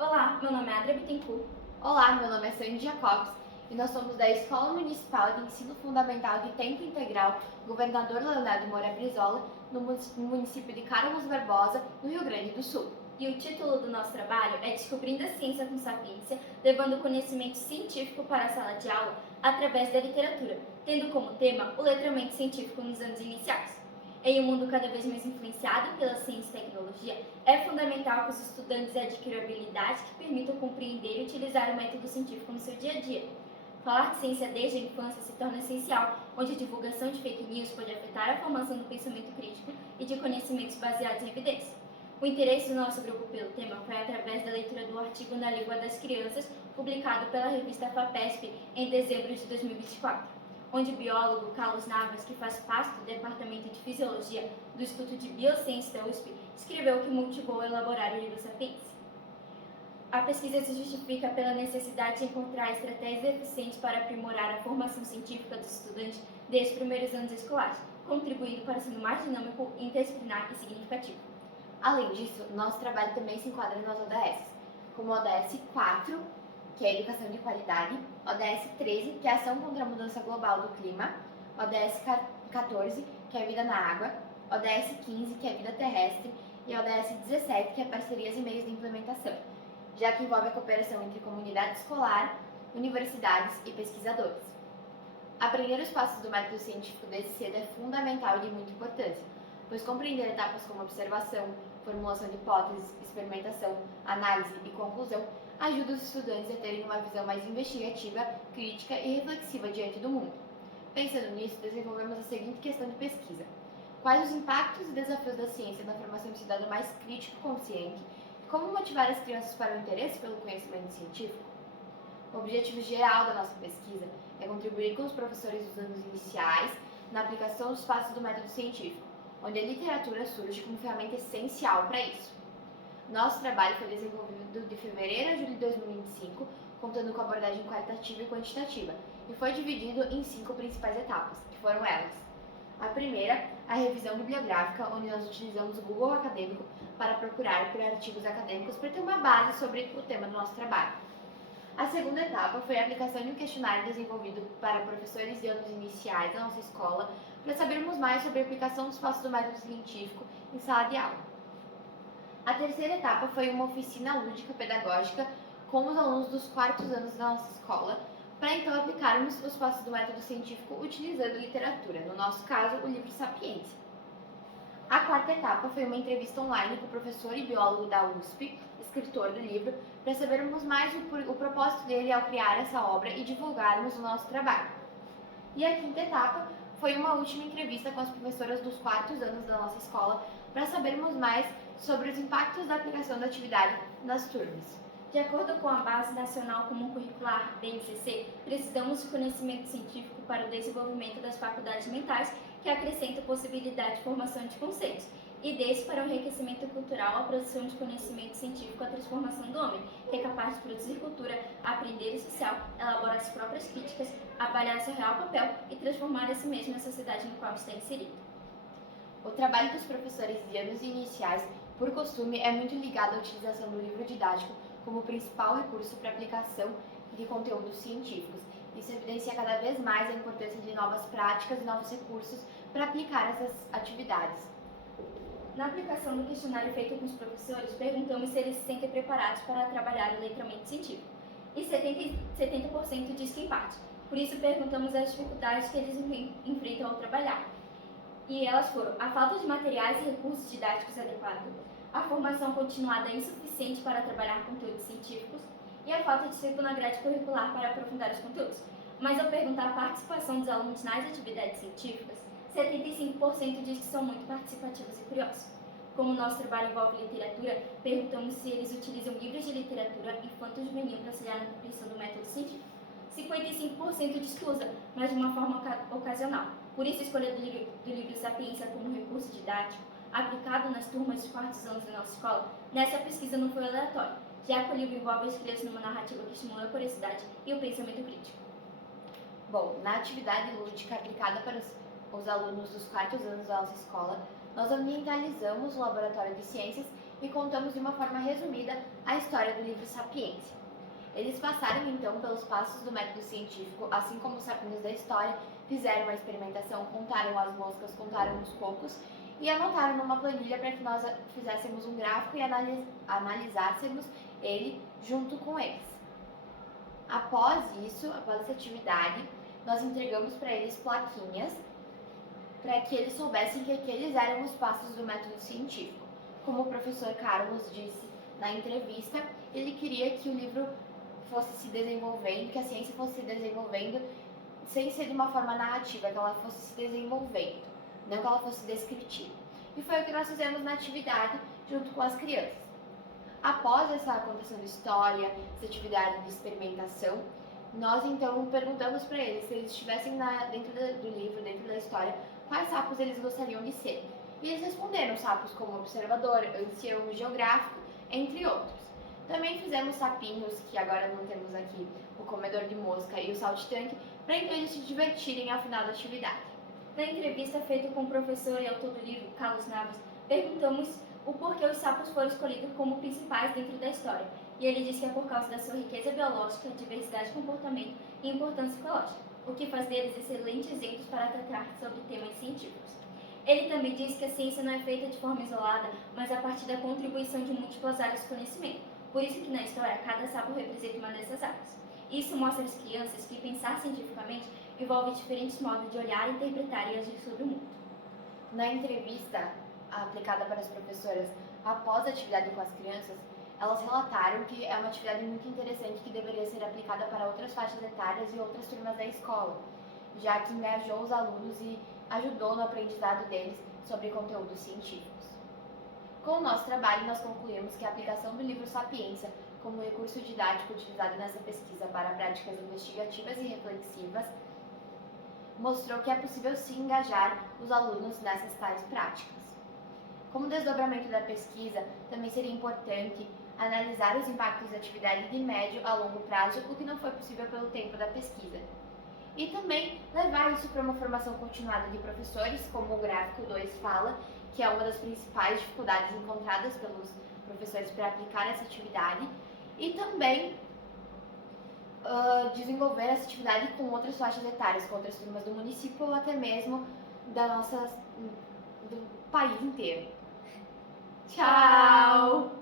Olá, meu nome é Adria Bittencourt. Olá, meu nome é Sandy Jacobs e nós somos da Escola Municipal de Ensino Fundamental de Tempo Integral Governador Leonardo Moura Brizola, no município de Carlos Barbosa, no Rio Grande do Sul. E o título do nosso trabalho é Descobrindo a Ciência com Sapiência, levando conhecimento científico para a sala de aula através da literatura, tendo como tema o letramento científico nos anos iniciais. Em um mundo cada vez mais influenciado pela ciência e tecnologia, é fundamental que os estudantes adquiram habilidades que permitam compreender e utilizar o método científico no seu dia a dia. Falar de ciência desde a infância se torna essencial, onde a divulgação de fake news pode afetar a formação do pensamento crítico e de conhecimentos baseados em evidência. O interesse do nosso grupo pelo tema foi através da leitura do artigo Na Língua das Crianças, publicado pela revista FAPESP em dezembro de 2024, onde o biólogo Carlos Navas, que faz parte do Departamento de Fisiologia do Instituto de Biociência da USP, escreveu o que motivou a elaborar o livro Sapiens. A pesquisa se justifica pela necessidade de encontrar estratégias eficientes para aprimorar a formação científica dos estudantes desde os primeiros anos escolares, contribuindo para ser mais dinâmico, interdisciplinar e significativo. Além disso, nosso trabalho também se enquadra nas ODS, como a ODS 4, que é a Educação de Qualidade, ODS 13, que é a Ação contra a Mudança Global do Clima, ODS 14, que é a Vida na Água, ODS 15, que é a Vida Terrestre, e a ODS 17, que é Parcerias e Meios de Implementação, já que envolve a cooperação entre comunidade escolar, universidades e pesquisadores. Aprender os passos do método científico desde cedo é fundamental e de muita importância, pois compreender etapas como observação, formulação de hipóteses, experimentação, análise e conclusão ajuda os estudantes a terem uma visão mais investigativa, crítica e reflexiva diante do mundo. Pensando nisso, desenvolvemos a seguinte questão de pesquisa: quais os impactos e desafios da ciência na formação de cidadão mais crítico e consciente? Como motivar as crianças para o interesse pelo conhecimento científico? O objetivo geral da nossa pesquisa é contribuir com os professores dos anos iniciais na aplicação dos passos do método científico, onde a literatura surge como ferramenta essencial para isso. Nosso trabalho foi desenvolvido de fevereiro a julho de 2025, contando com abordagem qualitativa e quantitativa, e foi dividido em 5 principais etapas, que foram elas: a primeira, a revisão bibliográfica, onde nós utilizamos o Google Acadêmico para procurar por artigos acadêmicos para ter uma base sobre o tema do nosso trabalho. A segunda etapa foi a aplicação de um questionário desenvolvido para professores de anos iniciais da nossa escola, para sabermos mais sobre a aplicação dos passos do método científico em sala de aula. A terceira etapa foi uma oficina lúdica pedagógica com os alunos dos quartos anos da nossa escola, para então aplicarmos os passos do método científico utilizando literatura, no nosso caso, o livro Sapiência. A quarta etapa foi uma entrevista online com o professor e biólogo da USP, escritor do livro, para sabermos mais o propósito dele ao criar essa obra e divulgarmos o nosso trabalho. E a quinta etapa foi uma última entrevista com as professoras dos quartos anos da nossa escola para sabermos mais sobre os impactos da aplicação da atividade nas turmas. De acordo com a Base Nacional Comum Curricular, BNCC, precisamos de conhecimento científico para o desenvolvimento das faculdades mentais, que acrescentam possibilidade de formação de conceitos, e desse para o enriquecimento cultural, a produção de conhecimento científico, a transformação do homem, que é capaz de produzir cultura, aprender o social, elaborar as próprias críticas, avaliar seu real papel e transformar a si mesmo na sociedade no qual está inserido. O trabalho dos professores de anos iniciais, por costume, é muito ligado à utilização do livro didático como principal recurso para aplicação de conteúdos científicos. Isso evidencia cada vez mais a importância de novas práticas e novos recursos para aplicar essas atividades. Na aplicação do questionário feito com os professores, perguntamos se eles se sentem preparados para trabalhar o letramento científico, e 70% diz que em parte. Por isso, perguntamos as dificuldades que eles enfrentam ao trabalhar. E elas foram a falta de materiais e recursos didáticos adequados, a formação continuada insuficiente para trabalhar conteúdos científicos e a falta de tempo na grade curricular para aprofundar os conteúdos. Mas ao perguntar a participação dos alunos nas atividades científicas, 75% diz que são muito participativos e curiosos. Como o nosso trabalho envolve literatura, perguntamos se eles utilizam livros de literatura infanto-juvenil para auxiliar na compreensão do método científico. 55% diz que usa, mas de uma forma ocasional. Por isso, a escolha do livro Sapiência como recurso didático, aplicado nas turmas dos quartos anos da nossa escola, nessa pesquisa não foi aleatória, já que o livro envolve as crianças numa narrativa que estimula a curiosidade e o pensamento crítico. Bom, na atividade lúdica aplicada para os alunos dos quartos anos da nossa escola, nós ambientalizamos o laboratório de ciências e contamos de uma forma resumida a história do livro Sapiência. Eles passaram então pelos passos do método científico, assim como os sapinos da história, fizeram uma experimentação, contaram as moscas, contaram os cocos e anotaram numa planilha para que nós fizéssemos um gráfico e analisássemos ele junto com eles. Após isso, após essa atividade, nós entregamos para eles plaquinhas para que eles soubessem que aqueles eram os passos do método científico. Como o professor Carlos disse na entrevista, ele queria que o livro fosse se desenvolvendo, que a ciência fosse se desenvolvendo sem ser de uma forma narrativa, que ela fosse se desenvolvendo, não que ela fosse descritiva. E foi o que nós fizemos na atividade junto com as crianças. Após essa contação de história, essa atividade de experimentação, nós então perguntamos para eles se eles estivessem dentro do livro, dentro da história, quais sapos eles gostariam de ser. E eles responderam sapos como observador, ancião, geográfico, entre outros. Também fizemos sapinhos, que agora não temos aqui, o comedor de mosca e o saltitante, para então eles se divertirem ao final da atividade. Na entrevista feita com o professor e autor do livro, Carlos Naves, perguntamos o porquê os sapos foram escolhidos como principais dentro da história. E ele disse que é por causa da sua riqueza biológica, diversidade de comportamento e importância ecológica, o que faz deles excelentes exemplos para tratar sobre temas científicos. Ele também disse que a ciência não é feita de forma isolada, mas a partir da contribuição de múltiplas áreas de conhecimento. Por isso que na história, cada sapo representa uma dessas áreas. Isso mostra às crianças que pensar cientificamente envolve diferentes modos de olhar, interpretar e agir sobre o mundo. Na entrevista aplicada para as professoras após a atividade com as crianças, elas relataram que é uma atividade muito interessante que deveria ser aplicada para outras faixas etárias e outras turmas da escola, já que engajou os alunos e ajudou no aprendizado deles sobre conteúdos científicos. Com o nosso trabalho, nós concluímos que a aplicação do livro Sapiência como recurso didático utilizado nessa pesquisa para práticas investigativas e reflexivas mostrou que é possível sim engajar os alunos nessas tais práticas. Como desdobramento da pesquisa, também seria importante analisar os impactos da atividade de médio a longo prazo, o que não foi possível pelo tempo da pesquisa. E também levar isso para uma formação continuada de professores, como o gráfico 2 fala, que é uma das principais dificuldades encontradas pelos professores para aplicar essa atividade, e também desenvolver essa atividade com outras faixas etárias, com outras turmas do município ou até mesmo do país inteiro. Tchau!